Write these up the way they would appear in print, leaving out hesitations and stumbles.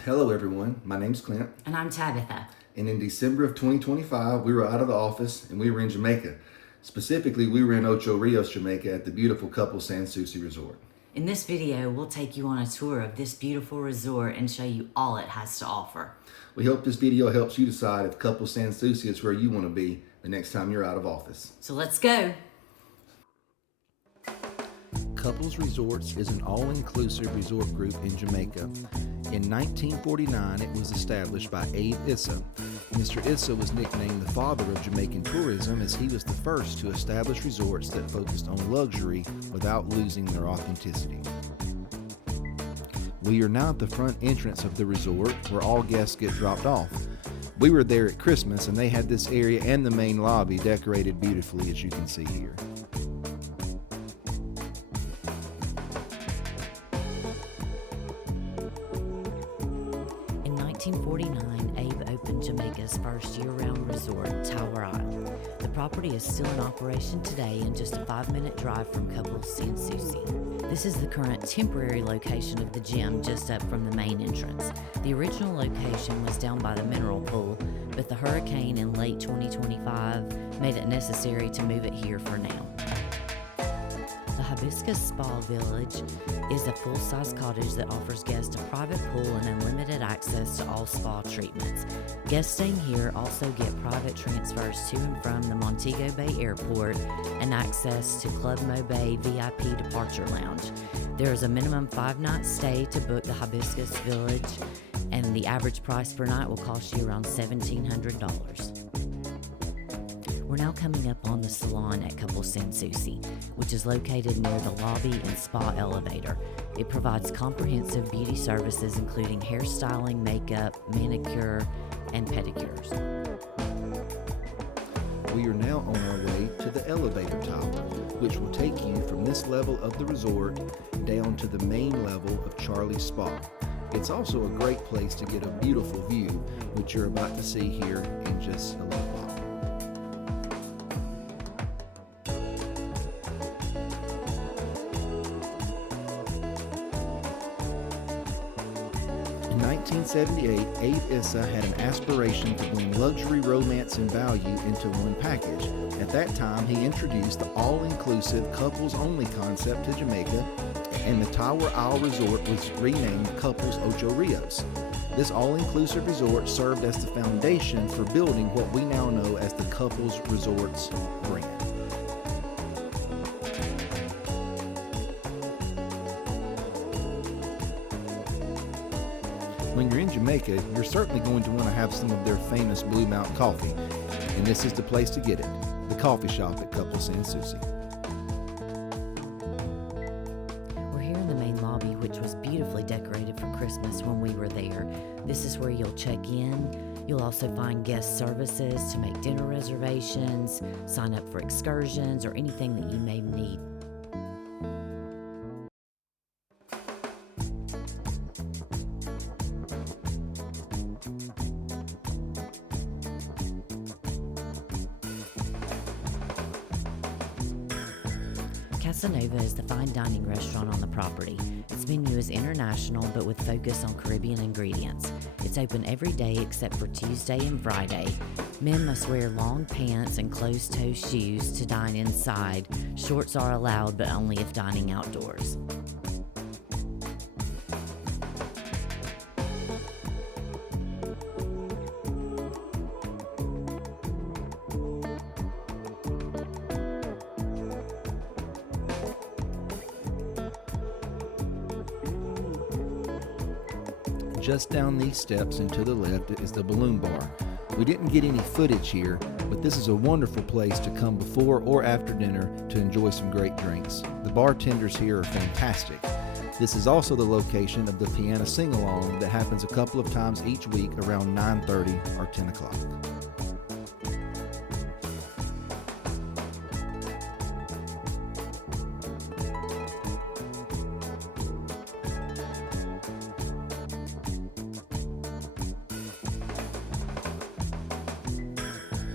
Hello, everyone. My name's Clint, And I'm Tabitha. and in December of 2025, we were out of the office and we were in Jamaica. Specifically, we were in Ocho Rios, Jamaica, at the beautiful Couples Sans Souci resort. In this video, we'll take you on a tour of this beautiful resort and show you all it has to offer. We hope this video helps you decide if Couples Sans Souci is where you want to be the next time you're out of office. So let's go. Couples Resorts is an all-inclusive resort group in Jamaica. In 1949, it was established by Abe Issa. Mr. Issa was nicknamed the father of Jamaican tourism as he was the first to establish resorts that focused on luxury without losing their authenticity. We are now at the front entrance of the resort where all guests get dropped off. We were there at Christmas and they had this area and the main lobby decorated beautifully, as you can see here. In 1949, Abe opened Jamaica's first year-round resort, Tower Isle. The property is still in operation today and just a 5-minute drive from Couples Sans Souci. This is the current temporary location of the gym just up from the main entrance. The original location was down by the mineral pool, but the hurricane in late 2025 made it necessary to move it here for now. The Hibiscus Spa Village is a full-size cottage that offers guests a private pool and unlimited access to all spa treatments. Guests staying here also get private transfers to and from the Montego Bay Airport and access to Club Mo Bay VIP Departure Lounge. There is a minimum 5-night stay to book the Hibiscus Village, and the average price per night will cost you around $1,700. We're now coming up on the salon at Couples Sans Souci, which is located near the lobby and spa elevator. It provides comprehensive beauty services including hairstyling, makeup, manicure, and pedicures. We are now on our way to the elevator tower, which will take you from this level of the resort down to the main level of Charlie's Spa. It's also a great place to get a beautiful view, which you're about to see here in just a little while. In 1978, Abe Issa had an aspiration to blend luxury, romance, and value into one package. At that time, he introduced the all-inclusive couples-only concept to Jamaica, and the Tower Isle Resort was renamed Couples Ocho Rios. This all-inclusive resort served as the foundation for building what we now know as the Couples Resorts brand. When you're in Jamaica, you're certainly going to want to have some of their famous Blue Mountain coffee, and this is the place to get it, the coffee shop at Couples Sans Souci. We're here in the main lobby, which was beautifully decorated for Christmas when we were there. This is where you'll check in. You'll also find guest services to make dinner reservations, sign up for excursions, or anything that you may need. Casanova is the fine dining restaurant on the property. Its menu is international but with focus on Caribbean ingredients. It's open every day except for Tuesday and Friday. Men must wear long pants and closed-toe shoes to dine inside. Shorts are allowed but only if dining outdoors. Just down these steps and to the left is the balloon bar. We didn't get any footage here, but this is a wonderful place to come before or after dinner to enjoy some great drinks. The bartenders here are fantastic. This is also the location of the piano sing-along that happens a couple of times each week around 9:30 or 10 o'clock.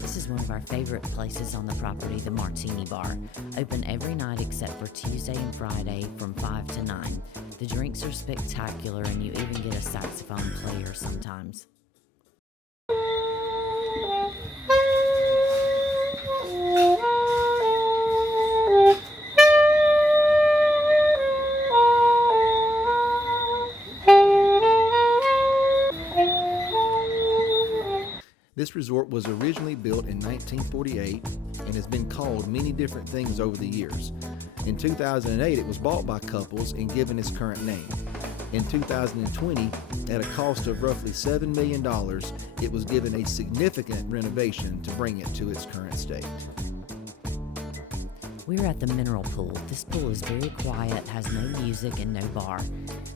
This is one of our favorite places on the property, the Martini Bar. Open every night except for Tuesday and Friday from 5 to 9. The drinks are spectacular, and you even get a saxophone player sometimes. This resort was originally built in 1948 and has been called many different things over the years. In 2008, it was bought by Couples and given its current name. In 2020, at a cost of roughly $7 million, it was given a significant renovation to bring it to its current state. We're at the mineral pool. This pool is very quiet, has no music and no bar.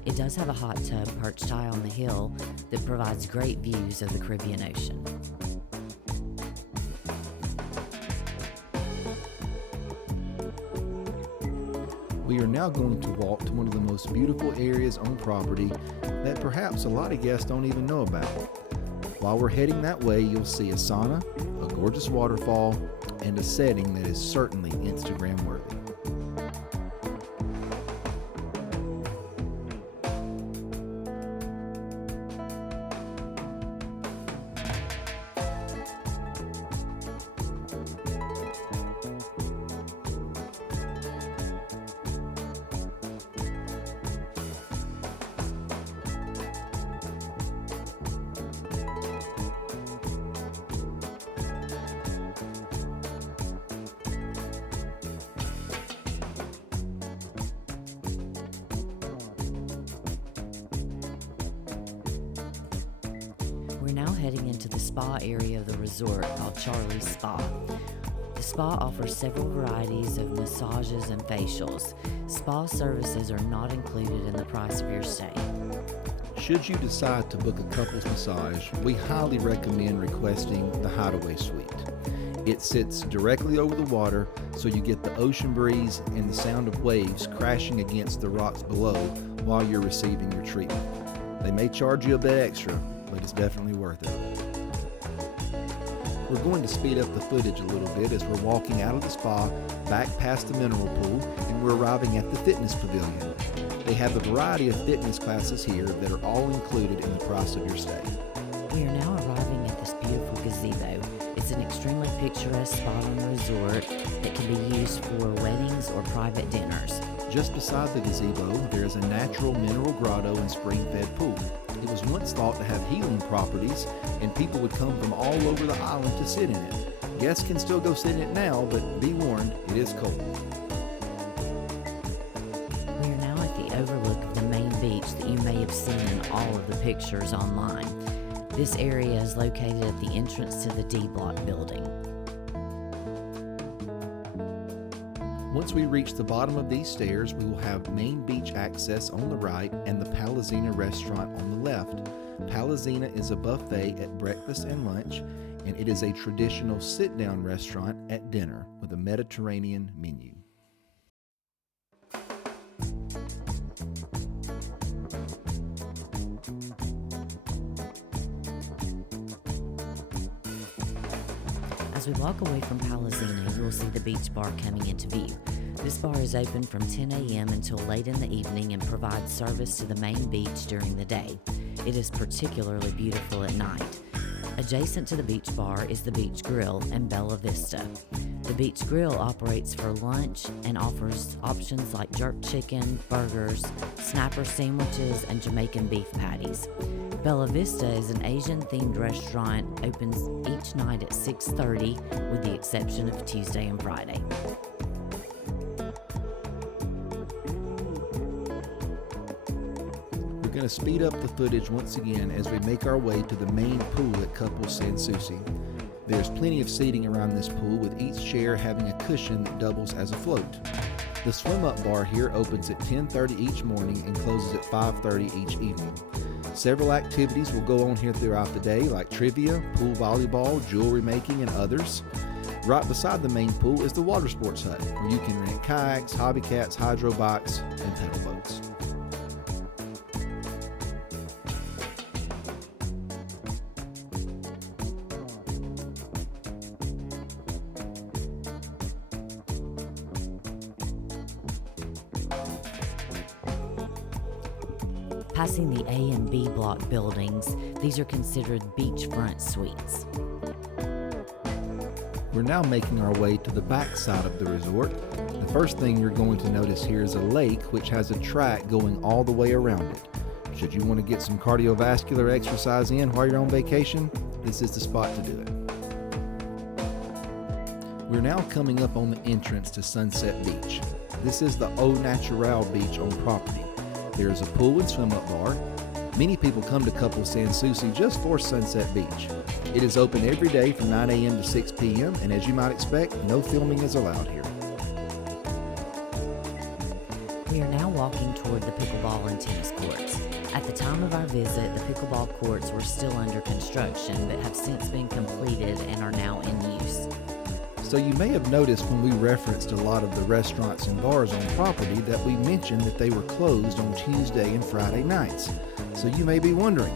It does have a hot tub perched high on the hill that provides great views of the Caribbean Ocean. We are now going to walk to one of the most beautiful areas on property that perhaps a lot of guests don't even know about. While we're heading that way, you'll see a sauna, a gorgeous waterfall, and a setting that is certainly Instagram worthy. We're now heading into the spa area of the resort called Charlie's Spa. The spa offers several varieties of massages and facials. Spa services are not included in the price of your stay. Should you decide to book a couples massage, we highly recommend requesting the Hideaway Suite. It sits directly over the water, so you get the ocean breeze and the sound of waves crashing against the rocks below while you're receiving your treatment. They may charge you a bit extra, but it's definitely worth it. We're going to speed up the footage a little bit as we're walking out of the spa, back past the mineral pool, and we're arriving at the fitness pavilion. They have a variety of fitness classes here that are all included in the price of your stay. We are now arriving at this beautiful gazebo. It's an extremely picturesque spot on the resort that can be used for weddings or private dinners. Just beside the gazebo, there is a natural mineral grotto and spring-fed pool. It was once thought to have healing properties, and people would come from all over the island to sit in it. Guests can still go sit in it now, but be warned, it is cold. We are now at the overlook of the main beach that you may have seen in all of the pictures online. This area is located at the entrance to the D Block building. Once we reach the bottom of these stairs, we will have main beach access on the right and the Palazina restaurant on the left. Palazina is a buffet at breakfast and lunch, and it is a traditional sit-down restaurant at dinner with a Mediterranean menu. As we walk away from Palazina, you will see the beach bar coming into view. This bar is open from 10 a.m. until late in the evening and provides service to the main beach during the day. It is particularly beautiful at night. Adjacent to the beach bar is the Beach Grill and Bella Vista. The Beach Grill operates for lunch and offers options like jerk chicken, burgers, snapper sandwiches, and Jamaican beef patties. Bella Vista is an Asian-themed restaurant, opens each night at 6:30 with the exception of Tuesday and Friday. We're going to speed up the footage once again as we make our way to the main pool at Couples Sans Souci. There's plenty of seating around this pool, with each chair having a cushion that doubles as a float. The swim-up bar here opens at 10:30 each morning and closes at 5:30 each evening. Several activities will go on here throughout the day, like trivia, pool volleyball, jewelry making, and others. Right beside the main pool is the water sports hut, where you can rent kayaks, hobby cats, hydro bikes, and pedal boats. Passing the A and B block buildings, these are considered beachfront suites. We're now making our way to the back side of the resort. The first thing you're going to notice here is a lake which has a track going all the way around it. Should you want to get some cardiovascular exercise in while you're on vacation, this is the spot to do it. We're now coming up on the entrance to Sunset Beach. This is the Au Natural beach on property. There is a pool and swim-up bar. Many people come to Couples Sans Souci just for Sunset Beach. It is open every day from 9 a.m. to 6 p.m. and as you might expect, no filming is allowed here. We are now walking toward the pickleball and tennis courts. At the time of our visit, the pickleball courts were still under construction but have since been completed and are now in use. So you may have noticed when we referenced a lot of the restaurants and bars on property that we mentioned that they were closed on Tuesday and Friday nights. So you may be wondering,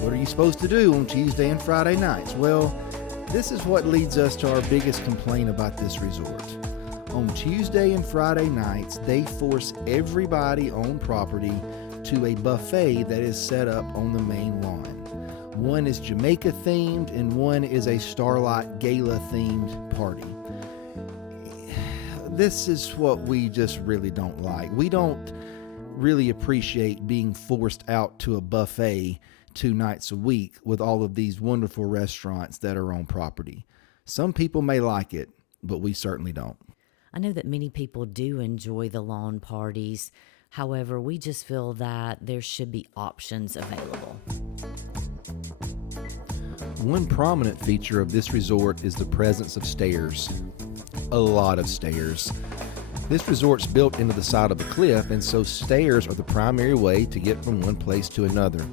what are you supposed to do on Tuesday and Friday nights? Well, this is what leads us to our biggest complaint about this resort. On Tuesday and Friday nights, they force everybody on property to a buffet that is set up on the main lawn. One is Jamaica themed and one is a Starlight Gala themed party. This is what we just really don't like. We don't really appreciate being forced out to a buffet 2 nights a week with all of these wonderful restaurants that are on property. Some people may like it, but we certainly don't. I know that many people do enjoy the lawn parties. However, we just feel that there should be options available. One prominent feature of this resort is the presence of stairs. A lot of stairs. This resort's built into the side of a cliff, and so stairs are the primary way to get from one place to another.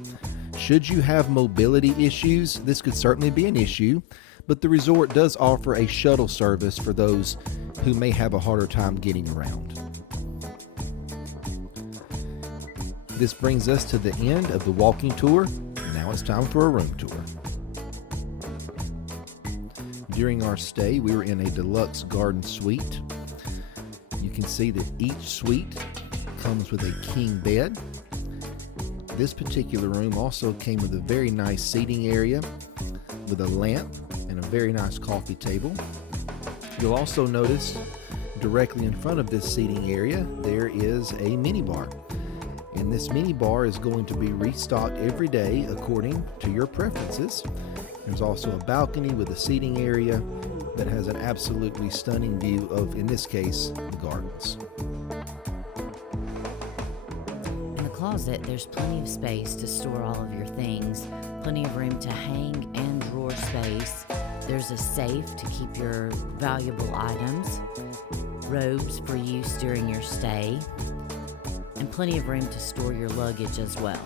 Should you have mobility issues, this could certainly be an issue, but the resort does offer a shuttle service for those who may have a harder time getting around. This brings us to the end of the walking tour. Now it's time for a room tour. During our stay, we were in a deluxe garden suite. You can see that each suite comes with a king bed. This particular room also came with a very nice seating area with a lamp and a very nice coffee table. You'll also notice directly in front of this seating area, there is a mini bar. And this mini bar is going to be restocked every day according to your preferences. There's also a balcony with a seating area that has an absolutely stunning view of, in this case, the gardens. In the closet, there's plenty of space to store all of your things, plenty of room to hang and drawer space. There's a safe to keep your valuable items, robes for use during your stay, and plenty of room to store your luggage as well.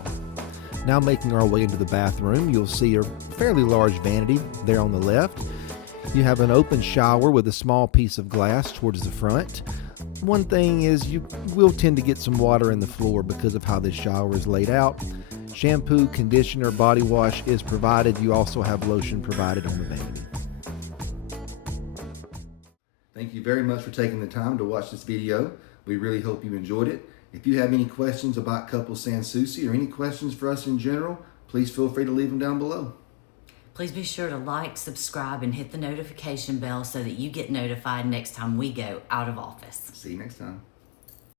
Now making our way into the bathroom, you'll see a fairly large vanity there on the left. You have an open shower with a small piece of glass towards the front. One thing is you will tend to get some water in the floor because of how this shower is laid out. Shampoo, conditioner, body wash is provided. You also have lotion provided on the vanity. Thank you very much for taking the time to watch this video. We really hope you enjoyed it. If you have any questions about Couples Sans Souci or any questions for us in general, please feel free to leave them down below. Please be sure to like, subscribe, and hit the notification bell so that you get notified next time we go out of office. See you next time.